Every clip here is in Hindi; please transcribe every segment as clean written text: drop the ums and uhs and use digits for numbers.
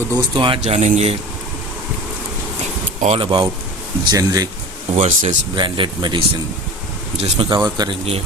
तो दोस्तों आज जानेंगे all about generic versus branded medicine, जिसमें कवर करेंगे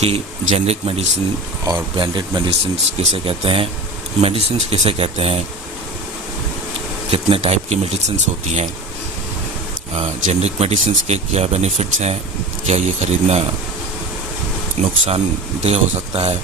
कि जेनरिक मेडिसिन और ब्रांडेड मेडिसिन किसे कहते हैं, मेडिसिन किसे कहते हैं, कितने टाइप की मेडिसिन होती हैं, जेनरिक मेडिसिन के क्या बेनिफिट्स हैं, क्या ये ख़रीदना नुकसानदेह हो सकता है,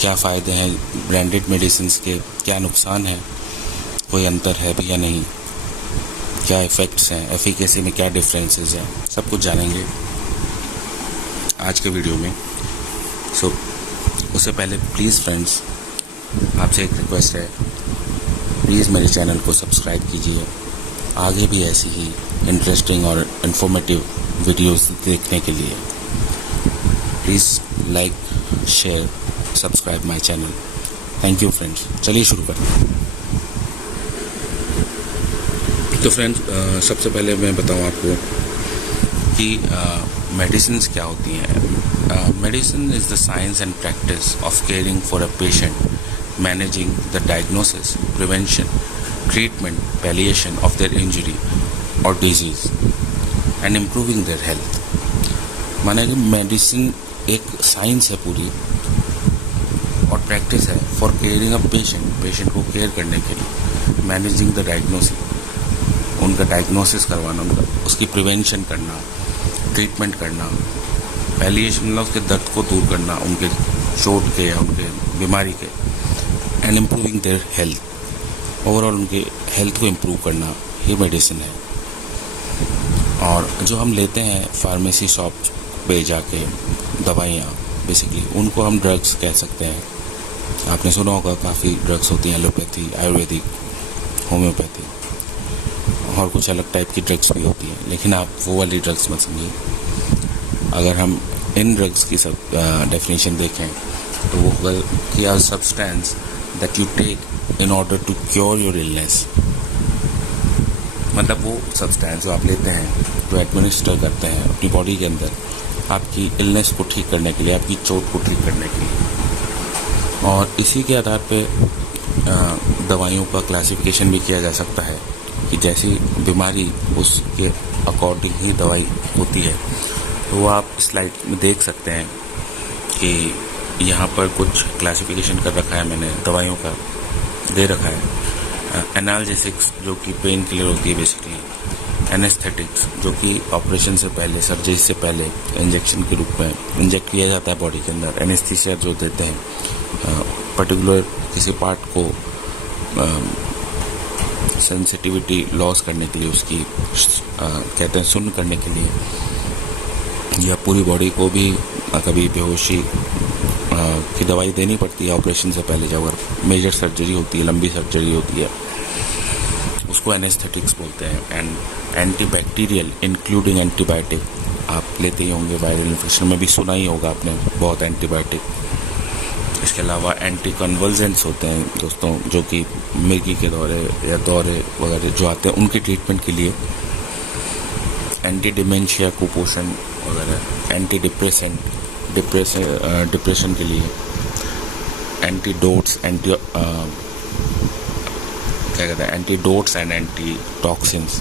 क्या फ़ायदे हैं ब्रांडेड मेडिसिन के, क्या नुकसान है, कोई अंतर है भी या नहीं, क्या इफ़ेक्ट्स हैं, एफिकेसी में क्या डिफरेंसेस हैं, सब कुछ जानेंगे आज के वीडियो में। उससे पहले प्लीज़ फ्रेंड्स, आपसे एक रिक्वेस्ट है, प्लीज़ मेरे चैनल को सब्सक्राइब कीजिए। आगे भी ऐसी ही इंटरेस्टिंग और इन्फॉर्मेटिव वीडियोस देखने के लिए please like, share, subscribe my channel. Thank you friends. चलिए शुरू करते हैं। तो फ्रेंड्स, सबसे पहले मैं बताऊं आपको कि मेडिसिन क्या होती हैं। Medicine is the science and practice of caring for a patient, managing the diagnosis, prevention, treatment, palliation of their injury और disease and improving their health. माना कि मेडिसिन एक साइंस है पूरी और प्रैक्टिस है फॉर केयरिंग अ पेशेंट को केयर करने के लिए, मैनेजिंग द डायग्नोसिस, उनका डायग्नोसिस करवाना, उनका उसकी प्रिवेंशन करना, ट्रीटमेंट करना, पैलिएशन मतलब उसके दर्द को दूर करना, उनके चोट के या उनके बीमारी के, and improving their health, overall उनके हेल्थ को इम्प्रूव करना, ये मेडिसिन है। और जो हम लेते हैं फार्मेसी शॉप पे जाके दवाइयाँ, बेसिकली उनको हम ड्रग्स कह सकते हैं। आपने सुना होगा काफ़ी ड्रग्स होती हैं, एलोपैथी, आयुर्वेदिक, होम्योपैथी और कुछ अलग टाइप की ड्रग्स भी होती हैं, लेकिन आप वो वाली ड्रग्स मत समझिए। अगर हम इन ड्रग्स की सब डेफिनेशन देखें तो वो होगा कि are substance that you take in order to cure your illness. मतलब वो सब्सटेंस जो आप लेते हैं, जो एडमिनिस्टर करते हैं अपनी बॉडी के अंदर आपकी इलनेस को ठीक करने के लिए, आपकी चोट को ठीक करने के लिए। और इसी के आधार पे दवाइयों का क्लासिफिकेशन भी किया जा सकता है कि जैसी बीमारी उसके अकॉर्डिंग ही दवाई होती है। तो वो आप स्लाइड में देख सकते हैं कि यहाँ पर कुछ क्लासिफिकेशन कर रखा है मैंने, दवाइयों का दे रखा है। एनाल्जेसिक्स जो कि पेन किलर होती है बेसिकली, एनेस्थेटिक्स जो कि ऑपरेशन से पहले, सर्जरी से पहले इंजेक्शन के रूप में इंजेक्ट किया जाता है बॉडी के अंदर, एनेस्थीसिया जो देते हैं पर्टिकुलर किसी पार्ट को सेंसिटिविटी लॉस करने के लिए, उसकी कहते हैं सुन्न करने के लिए, या पूरी बॉडी को भी कभी बेहोशी की दवाई देनी पड़ती है ऑपरेशन से पहले, जब अगर मेजर सर्जरी होती है, लंबी सर्जरी होती है, उसको एनेस्थेटिक्स बोलते हैं। एंड एंटीबैक्टीरियल इंक्लूडिंग एंटीबायोटिक, आप लेते ही होंगे, वायरल इन्फेक्शन में भी सुना ही होगा आपने बहुत एंटीबायोटिक। इसके अलावा एंटी कन्वल्जेंट्स होते हैं दोस्तों, जो कि मिर्गी के दौरे या दौरे वगैरह जो आते हैं उनके ट्रीटमेंट के लिए, एंटी डिमेंशिया, कुपोषण वगैरह, एंटी डिप्रेशन के लिए, एंटीडोट्स, क्या कहते हैं, antidotes and anti toxins,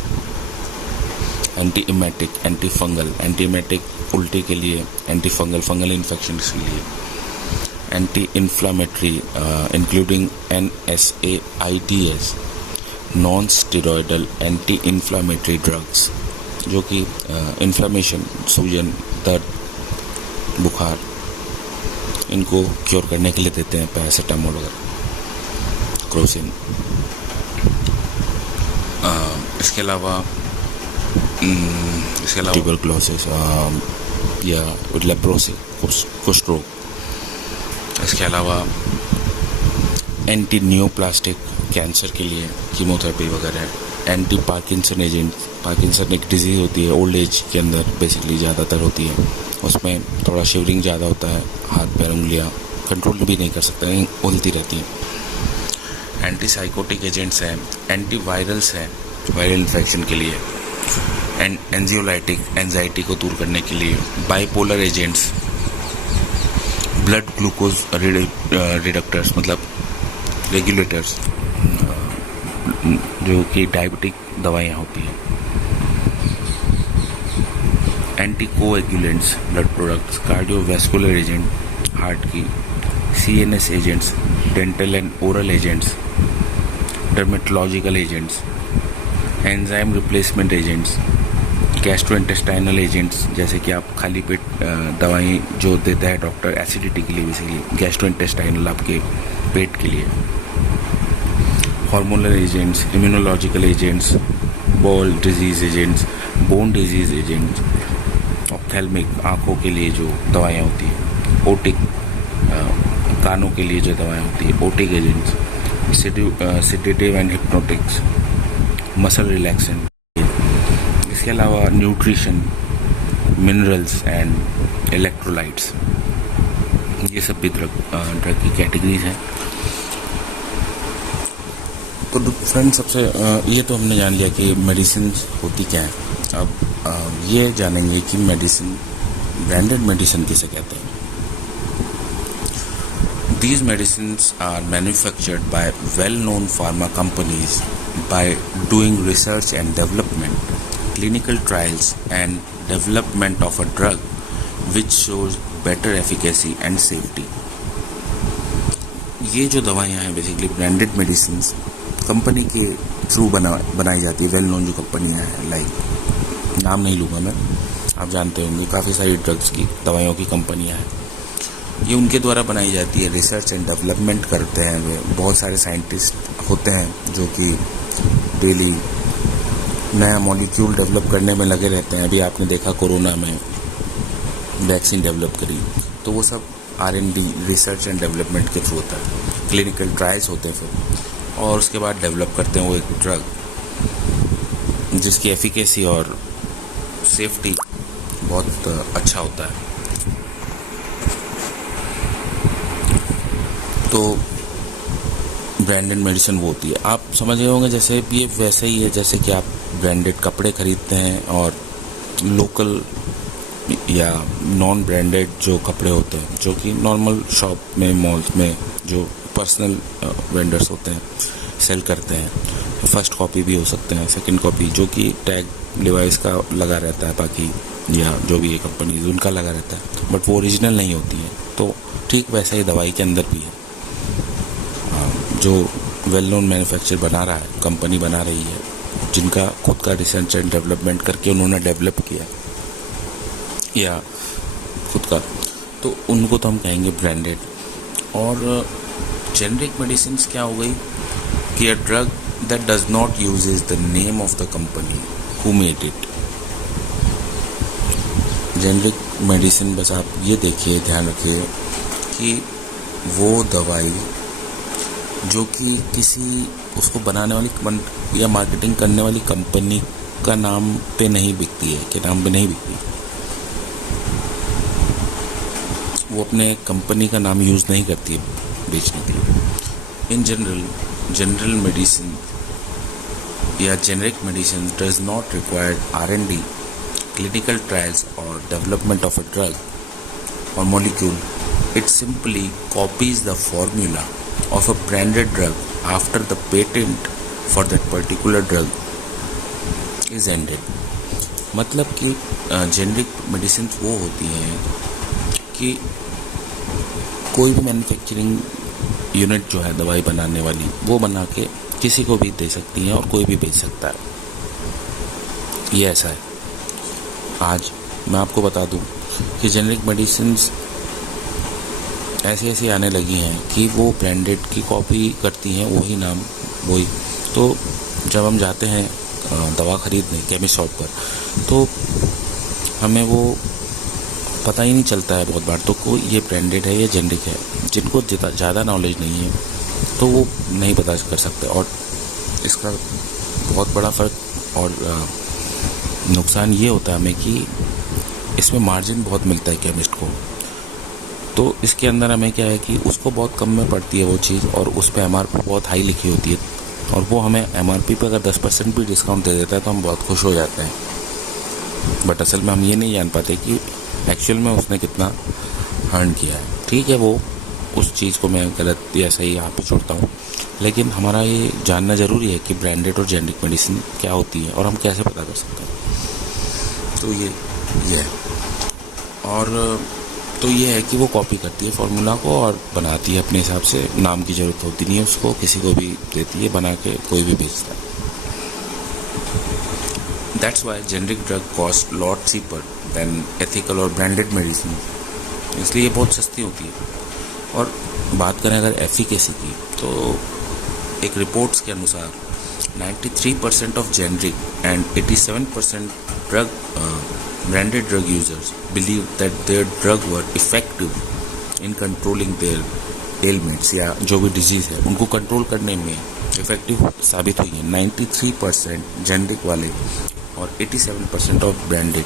anti emetic, anti fungal, anti emetic उल्टी के लिए, एंटी फंगल इन्फेक्शन के लिए, anti inflammatory including NSAIDs, non steroidal anti inflammatory drugs जो कि इन्फ्लामेशन, सूजन, दर्द, बुखार, इनको क्योर करने के लिए देते हैं, पैरासीटामोल वगैरह, क्रोसिन। इसके अलावा ट्यूबरकुलोसिस या लेप्रोसिस, कुष्ठ रोग। इसके अलावा एंटी नियोप्लास्टिक कैंसर के लिए कीमोथेरेपी वगैरह, एंटी पार्किंसन एजेंट, पार्किंसन एक डिजीज़ होती है ओल्ड एज के अंदर बेसिकली ज़्यादातर होती है, उसमें थोड़ा शिवरिंग ज़्यादा होता है, हाथ पैर उंगलियाँ कंट्रोल भी नहीं कर सकते, उलती रहती हैं। एंटी साइकोटिक एजेंट्स हैं, एंटी वायरल्स हैं वायरल इन्फेक्शन के लिए, एंड एंजियोलाइटिक एंजाइटी को दूर करने के लिए, बाइपोलर एजेंट्स, ब्लड ग्लूकोज रिडक्टर्स मतलब रेगुलेटर्स, जो कि डायबिटिक दवाइयाँ होती हैं, anticoagulants blood products, cardiovascular agent heart की, CNS agents, dental and oral agents, dermatological agents, enzyme replacement agents, gastrointestinal agents, जैसे कि आप खाली पेट दवाई जो देता है डॉक्टर एसिडिटी के लिए, बेसिकली गैस्ट्रोइंटेस्टाइनल आपके पेट के लिए, hormonal agents, immunological agents, ball disease agents, bone disease agents, ophthalmic आँखों के लिए जो दवाइयाँ होती हैं, ओटिक कानों के लिए जो दवाएं होती है, otic agents, sedative and hypnotics, muscle relaxant, इसके अलावा न्यूट्रिशन, मिनरल्स एंड इलेक्ट्रोलाइट्स, ये सब भी ड्रग की कैटेगरीज हैं। तो फ्रेंड्स, सबसे ये तो हमने जान लिया कि मेडिसिन होती क्या है। अब ये जानेंगे कि मेडिसिन, ब्रांडेड मेडिसिन किसे कहते हैं। These medicines are manufactured by well-known pharma companies by doing research and development, clinical trials and development of a drug which shows better efficacy and safety. ये जो दवाइयाँ हैं बेसिकली ब्रांडेड मेडिसिन कंपनी के थ्रू बनाई जाती है। वेल नोन जो कंपनियाँ हैं, लाइक नाम नहीं लूँगा मैं, आप जानते होंगे, काफ़ी सारी ड्रग्स की दवाइयों की कंपनियाँ हैं, ये उनके द्वारा बनाई जाती है। रिसर्च एंड डेवलपमेंट करते हैं वे, बहुत सारे साइंटिस्ट होते हैं जो कि डेली नया मॉलिक्यूल डेवलप करने में लगे रहते हैं। अभी आपने देखा कोरोना में वैक्सीन डेवलप करी, तो वो सब R&D, रिसर्च एंड डेवलपमेंट के थ्रू होता है। क्लिनिकल ट्रायल्स होते हैं फिर, और उसके बाद डेवलप करते हैं वो एक ड्रग जिसकी एफिकेसी और सेफ्टी बहुत अच्छा होता है। तो ब्रांडेड मेडिसिन वो होती है, आप समझ गए होंगे। जैसे ये वैसे ही है जैसे कि आप ब्रांडेड कपड़े खरीदते हैं और लोकल या नॉन ब्रांडेड जो कपड़े होते हैं, जो कि नॉर्मल शॉप में, मॉल्स में जो पर्सनल वेंडर्स होते हैं सेल करते हैं। फर्स्ट कॉपी भी हो सकते हैं, सेकंड कॉपी, जो कि टैग लिवाइस का लगा रहता है, बाकी या जो भी ये कंपनी उनका लगा रहता है, बट वो ओरिजिनल नहीं होती है। तो ठीक वैसा ही दवाई के अंदर भी है। जो वेल नोन मैन्युफैक्चर बना रहा है, कंपनी बना रही है, जिनका खुद का रिसर्च एंड डेवलपमेंट करके उन्होंने डेवलप किया या खुद का, तो उनको तो हम कहेंगे ब्रांडेड। और जेनरिक मेडिसिन क्या हो गई कि a drug that does not uses the name of the company who made it. Generic medicine, बस आप ये देखिए, ध्यान रखिए कि वो दवाई जो कि किसी उसको बनाने वाली या मार्केटिंग करने वाली कंपनी का नाम पे नहीं बिकती है, के नाम पे नहीं बिकती, वो अपने कंपनी का नाम यूज़ नहीं करती है बेचने के लिए। इन जनरल मेडिसिन या generic medicine does not require R&D, clinical trials or development of a drug or molecule. It simply copies the formula of a branded drug after the patent for that particular drug is ended. मतलब कि जेनरिक मेडिसिन वो होती हैं कि कोई भी मैन्युफैक्चरिंग यूनिट जो है दवाई बनाने वाली, वो बना के किसी को भी दे सकती हैं और कोई भी बेच सकता है। ये ऐसा है। आज मैं आपको बता दूं कि जेनरिक मेडिसिन्स ऐसी आने लगी हैं कि वो ब्रांडेड की कॉपी करती हैं, वही नाम वही। तो जब हम जाते हैं दवा खरीदने केमिस्ट शॉप पर, तो हमें वो पता ही नहीं चलता है बहुत बार, तो कोई ये ब्रांडेड है या जेनरिक है। जिनको ज़्यादा नॉलेज नहीं है तो वो नहीं पता कर सकते, और इसका बहुत बड़ा फ़र्क और नुकसान ये होता है हमें कि इसमें मार्जिन बहुत मिलता है केमिस्ट को। तो इसके अंदर हमें क्या है कि उसको बहुत कम में पड़ती है वो चीज़, और उस पर MRP बहुत हाई लिखी होती है, और वो हमें MRP पे अगर 10% भी डिस्काउंट दे देता है तो हम बहुत खुश हो जाते हैं। बट असल में हम ये नहीं जान पाते कि एक्चुअल में उसने कितना अर्न किया है। ठीक है, वो उस चीज़ को मैं गलत या सही यहाँ पे छोड़ता हूँ। लेकिन हमारा ये जानना ज़रूरी है कि ब्रांडेड और जेनरिक मेडिसिन क्या होती है और हम कैसे पता कर सकते हैं। तो ये है। और तो ये है कि वो कॉपी करती है फार्मूला को और बनाती है अपने हिसाब से, नाम की ज़रूरत होती नहीं है उसको, किसी को भी देती है बना के, कोई भी बेचता है। That's why generic drug cost lot cheaper than ethical और ब्रांडेड मेडिसिन, इसलिए ये बहुत सस्ती होती है। और बात करें अगर एफिकेसी की, तो एक रिपोर्ट्स के अनुसार 93% of generic and 87% drug branded drug users believe that their drug were effective in controlling their ailments या जो भी डिजीज़ है उनको कंट्रोल करने में इफेक्टिव साबित हुई है 93% जेनरिक वाले और 87% ऑफ ब्रांडेड।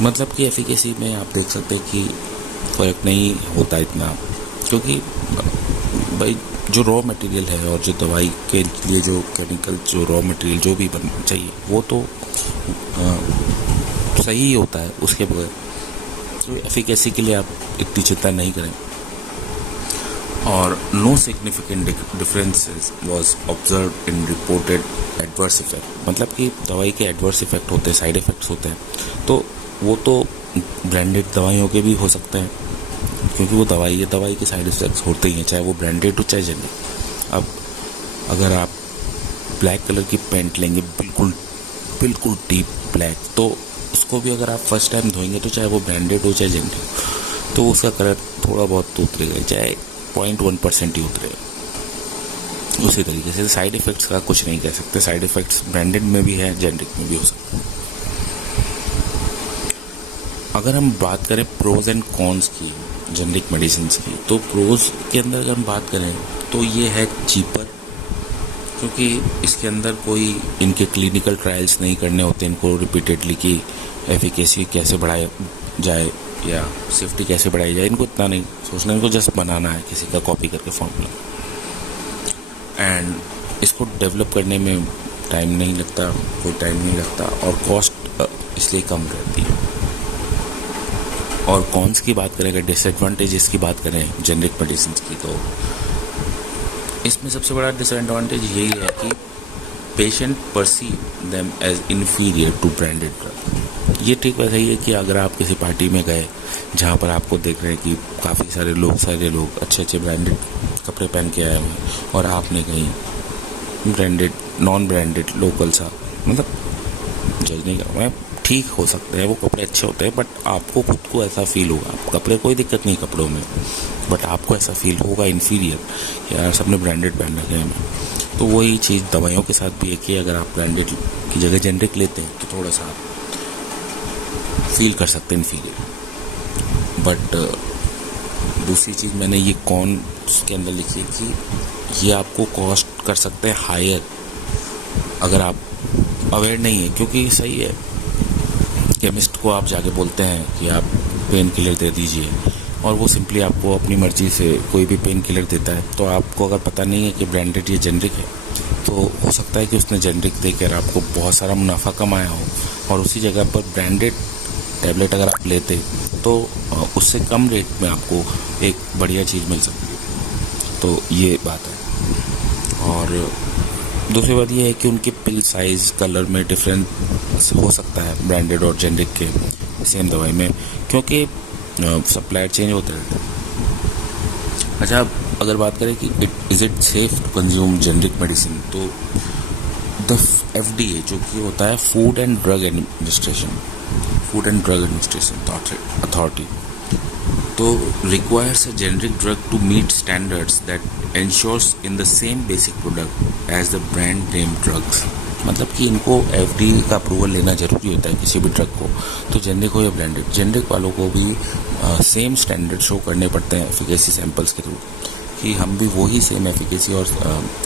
मतलब कि एफिकेसी में आप देख सकते हैं कि फ़र्क नहीं होता इतना, क्योंकि भाई जो रॉ मटेरियल है और जो दवाई के लिए जो केमिकल, जो रॉ मटेरियल जो भी बन चाहिए वो तो सही होता है, उसके बगैर तो एफिकेसी के लिए आप इतनी चिंता नहीं करें। और no significant differences was observed in reported adverse effect, मतलब कि दवाई के एडवर्स इफेक्ट होते हैं, साइड इफ़ेक्ट्स होते हैं, तो वो तो ब्रांडेड दवाइयों के भी हो सकते हैं, क्योंकि वो दवाई है, दवाई के साइड इफेक्ट्स होते ही हैं, चाहे वो ब्रांडेड हो चाहे जेनरिक। अब अगर आप ब्लैक कलर की पेंट लेंगे, बिल्कुल डीप ब्लैक, तो उसको भी अगर आप फर्स्ट टाइम धोएंगे तो चाहे वो ब्रांडेड हो चाहे जेनरिक, तो उसका कलर थोड़ा बहुत तो उतरेगा, चाहे 0.1% ही उतरेगा। उसी तरीके से साइड इफ़ेक्ट्स का कुछ नहीं कह सकते, साइड इफ़ेक्ट्स ब्रांडेड में भी है, जेनरिक में भी हो सकते हैं। अगर हम बात करें प्रोज एंड कॉन्स की जेनरिक मेडिसिन की, तो प्रोज के अंदर अगर हम बात करें तो ये है चीपर, क्योंकि इसके अंदर कोई इनके क्लिनिकल ट्रायल्स नहीं करने होते इनको रिपीटेडली कि एफिकेसी कैसे बढ़ाया जाए या सेफ्टी कैसे बढ़ाई जाए, इनको इतना नहीं सोचना, इनको जस्ट बनाना है किसी का कॉपी करके फॉर्मूला, एंड इसको डेवलप करने में टाइम नहीं लगता, कोई टाइम नहीं लगता, और कॉस्ट इसलिए कम रहती है। और कॉन्स की बात करें, अगर डिसएडवांटेज इसकी बात करें जेनरिक मेडिसिन की, तो इसमें सबसे बड़ा डिसएडवांटेज यही है कि patient perceive them as inferior to branded drug. ये ठीक वैसा ही है कि अगर आप किसी पार्टी में गए जहाँ पर आपको देख रहे हैं कि काफ़ी सारे लोग अच्छे ब्रांडेड कपड़े पहन के आए हुए, और आपने कहीं ब्रांडेड नॉन ब्रांडेड लोकल सा, मतलब जज नहीं कर, मैं ठीक हो सकते हैं वो कपड़े अच्छे होते हैं, बट आपको खुद को ऐसा फील होगा, कपड़े कोई दिक्कत नहीं कपड़ों में, बट आपको ऐसा फील होगा इन्फीरियर, यार सबने ब्रांडेड पहन रखे हैं। तो वही चीज़ दवाइयों के साथ भी है कि अगर आप ब्रांडेड की जगह जेनरिक लेते हैं तो थोड़ा सा फील कर सकते हैं इन्फीरियर। बट दूसरी चीज़ मैंने ये कौन के अंदर लिखी है कि ये आपको कॉस्ट कर सकते हैं हायर अगर आप अवेयर नहीं है, क्योंकि सही है केमिस्ट को आप जाके बोलते हैं कि आप पेन किलर दे दीजिए, और वो सिंपली आपको अपनी मर्ज़ी से कोई भी पेन किलर देता है, तो आपको अगर पता नहीं है कि ब्रांडेड या जेनरिक है, तो हो सकता है कि उसने जेनरिक देकर आपको बहुत सारा मुनाफा कमाया हो, और उसी जगह पर ब्रांडेड टैबलेट अगर आप लेते तो उससे कम रेट में आपको एक बढ़िया चीज़ मिल सकती है। तो ये बात है। और दूसरी बात ये है कि उनके पिल साइज़, कलर में डिफरेंस हो सकता है ब्रांडेड और जेनरिक के सेम दवाई में, क्योंकि सप्लायर चेंज होते रहते हैं। अच्छा, अगर बात करें कि is it safe to consume generic medicine, तो द FDA जो कि होता है food and drug administration authority, तो requires a generic drug to meet standards that ensures in the same basic product as the brand name drugs. मतलब कि इनको FDA का अप्रूवल लेना ज़रूरी होता है किसी भी ड्रग को, तो जेनरिक हो या ब्रांडेड, जेनरिक वालों को भी सेम स्टैंडर्ड शो करने पड़ते हैं एफिकेसी सैंपल्स के थ्रू, कि हम भी वही सेम एफिकेसी और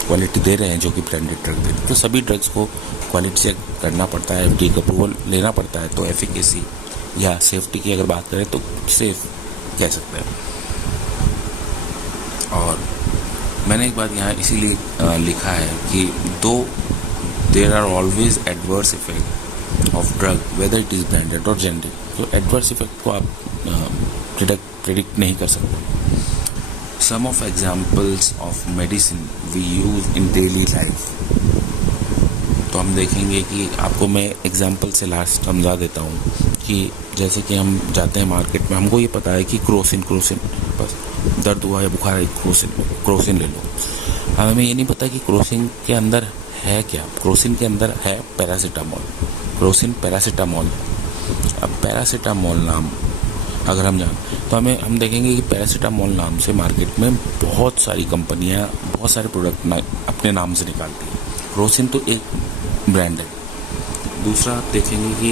क्वालिटी दे रहे हैं जो कि ब्रांडेड ड्रग दे रहे हैं। तो सभी ड्रग्स को क्वालिटी चेक करना पड़ता है, FDA का अप्रूवल लेना पड़ता है, तो एफिकेसी या सेफ्टी की अगर बात करें तो सेफ कह सकते हैं। और मैंने एक बात यहाँ इसीलिए लिखा है कि though there are always adverse effect of drug whether it is branded और जेनरिक, तो एडवर्स इफेक्ट को आप प्रिडिक्ट नहीं कर सकते। some of examples of medicine we use in daily life. तो हम देखेंगे कि आपको मैं एग्जांपल से लास्ट समझा देता हूँ कि जैसे कि हम जाते हैं मार्केट में, हमको ये पता है कि क्रोसिन बस दर्द हुआ या बुखार है, क्रोसिन ले लो। अब हमें ये नहीं पता कि क्रोसिन के अंदर है क्या। क्रोसिन के अंदर है पैरासीटामोल। अब पैरासीटामोल नाम अगर हम जान तो हम देखेंगे कि पैरासीटामोल नाम से मार्केट में बहुत सारी कंपनियां बहुत सारे प्रोडक्ट अपने नाम से निकालती हैं। क्रोसिन तो एक ब्रांड है। दूसरा आप देखेंगे कि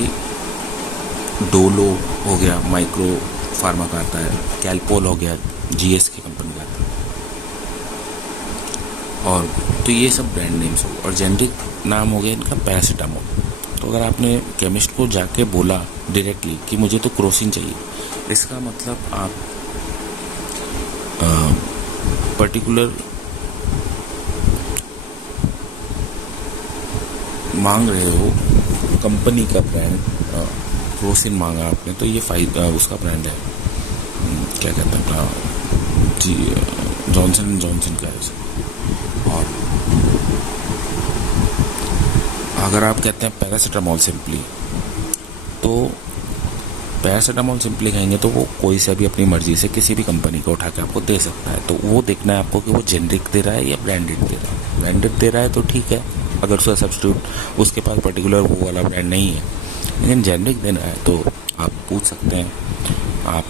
डोलो हो गया, माइक्रो फार्मा का आता है, कैलपोल हो गया, जीएस की कंपनी का आता है, और तो ये सब ब्रांड नेम्स हो। और जेनरिक नाम हो गया इनका पैरासीटामोल। तो अगर आपने केमिस्ट को जाके बोला डायरेक्टली कि मुझे तो क्रोसिन चाहिए, इसका मतलब आप पर्टिकुलर मांग रहे हो कंपनी का ब्रांड, क्रोसिन मांगा आपने, तो ये उसका ब्रांड है, क्या कहते हैं अपना जी, जॉनसन एंड जॉनसन का है। और अगर आप कहते हैं पैरासीटामोल सिंपली, तो पैरासीटामोल सिंपली कहेंगे तो वो कोई से भी अपनी मर्जी से किसी भी कंपनी को उठा के आपको दे सकता है। तो वो देखना है आपको कि वो जेनरिक दे रहा है या ब्रांडेड दे रहा है। ब्रांडेड दे रहा है तो ठीक है, अगर उसका सब्स्टिट्यूट उसके पास पर्टिकुलर वो वाला ब्रांड नहीं है। लेकिन जेनरिक देना है तो आप पूछ सकते हैं, आप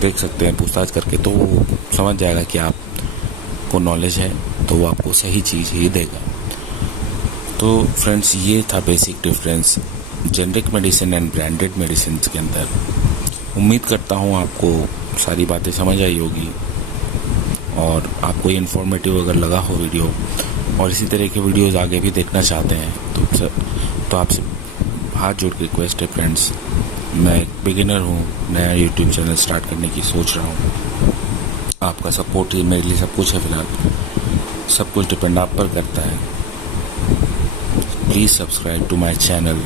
देख सकते हैं पूछताछ करके, तो वो समझ जाएगा कि आपको नॉलेज है, तो वो आपको सही चीज़ ही देगा। तो फ्रेंड्स, ये था basic difference generic medicine and branded medicine के अंदर। उम्मीद करता हूँ आपको सारी बातें समझ आई होगी, और आपको ये इन्फॉर्मेटिव अगर लगा हो वीडियो, और इसी तरह के वीडियोस आगे भी देखना चाहते हैं तो आपसे हाथ जोड़ के रिक्वेस्ट है फ्रेंड्स, मैं एक बिगिनर हूँ, नया यूट्यूब चैनल स्टार्ट करने की सोच रहा हूँ। आपका सपोर्ट ही मेरे लिए सब कुछ है। फिलहाल सब कुछ डिपेंड आप पर करता है। Please subscribe to my channel.